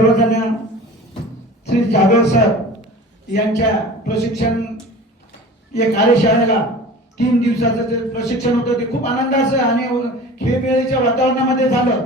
सर्वजण श्री जाधव सर यांच्या प्रशिक्षण या कार्यशाळेला तीन दिवसाचं जे प्रशिक्षण होतं ते खूप आनंदाचं आणि खेळमेळीच्या वातावरणामध्ये झालं.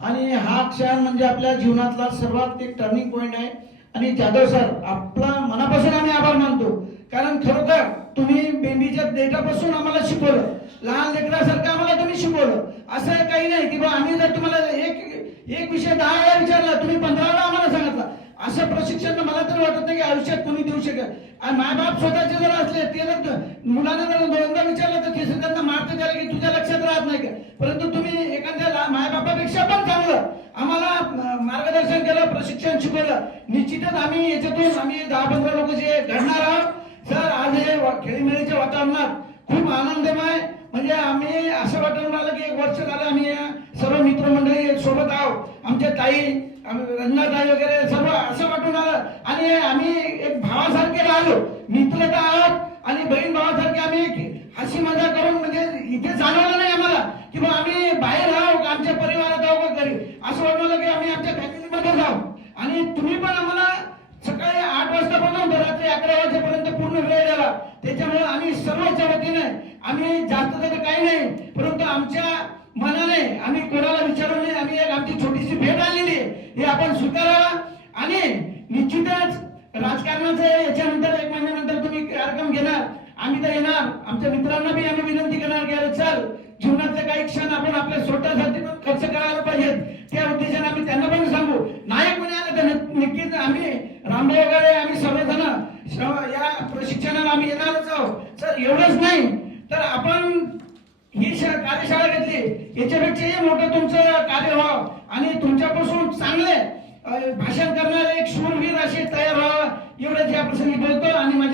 आणि हा क्षण म्हणजे आपल्या जीवनातला सर्वात एक टर्निंग पॉईंट आहे. आणि जाधव सर आपला मनापासून आम्ही आभार मानतो. कारण खरोखर तुम्ही बेबीच्या डेटापासून आम्हाला शिकवलं. लहान लेकरासारखं आम्हाला तुम्ही शिकवलं. असं काही नाही की बा आम्ही जर तुम्हाला एक एक विषय दहा वेळा विचारला तुम्ही पंधरा वेळा आम्हाला सांगितलं असं प्रशिक्षण मला तर वाटत नाही की आयुष्यात कोणी देऊ शकेल आणि मायबाप स्वतःचे जर असले ते जर मुलांना जर दोनदा विचारलं तर ते त्यांना मारते त्याला की तुझ्या लक्षात राहत नाही का? परंतु तुम्ही एखाद्या मायबापापेक्षा पण चांगलं आम्हाला मार्गदर्शन केलं प्रशिक्षण शिकवलं. निश्चितच आम्ही याच्यातून आम्ही दहा पंधरा लोक जे घडणार आहोत सर आज हे खेळीमेळीच्या वातावरणात खूप आनंदमय. म्हणजे आम्ही असं वाटून राहिलं की एक वर्ष झालं आम्ही सर्व मित्रमंडळी सोबत आहोत. आमच्या ताई आम्ही आहे वगैरे सर्व असं वाटून आलं. आणि आम्ही एक भावासारखे राहिलो. मित्र तर आहोत. आणि बहीण भावासारखे आम्ही एक हसी मजा करून म्हणजे इथे जाणवलं नाही आम्हाला. की बा आम्ही बाहेर राहू आमच्या परिवारात राहू का घरी? असं वाटलं की आम्ही आमच्या फॅमिलीमध्ये जाऊ. आणि तुम्ही पण आम्हाला सकाळी आठ वाजता बनवतो रात्री अकरा वाजेपर्यंत पूर्ण वेळ दिला त्याच्यामुळे आम्ही सर्वच्या वतीने आम्ही जास्त तर काही नाही परंतु आमच्या मनाने आम्ही कोणाला विचारून नाही आम्ही एक आमची छोटीशी भेट आलेली आहे हे आपण स्वीकारावा आणि निश्चितच राजकारणाचं याच्यानंतर एक महिन्यानंतर तुम्ही कार्यक्रम घेणार. आम्ही तर येणार. आमच्या मित्रांना बी आम्ही विनंती करणार की अरे चल जीवनातले काही क्षण आपण आपल्या स्वतःसाठी पण खर्च करायला पाहिजेत. त्या उद्देशाने आम्ही त्यांना पण सांगू. नाही कोणी आलं तर नक्कीच आम्ही रामभाऊ वगैरे आम्ही सर्वजण या प्रशिक्षणाला आम्ही येणारच आहोत. सर एवढंच नाही. तर आपण ही कार्यशाळा घेतली. याच्यापेक्षाही मोठं तुमचं कार्य व्हावं. आणि तुमच्यापासून भाषण करणारे एक शूरवीर असे तयार व्हावा एवढंच त्या प्रसंगी बोलतो आणि माझ्या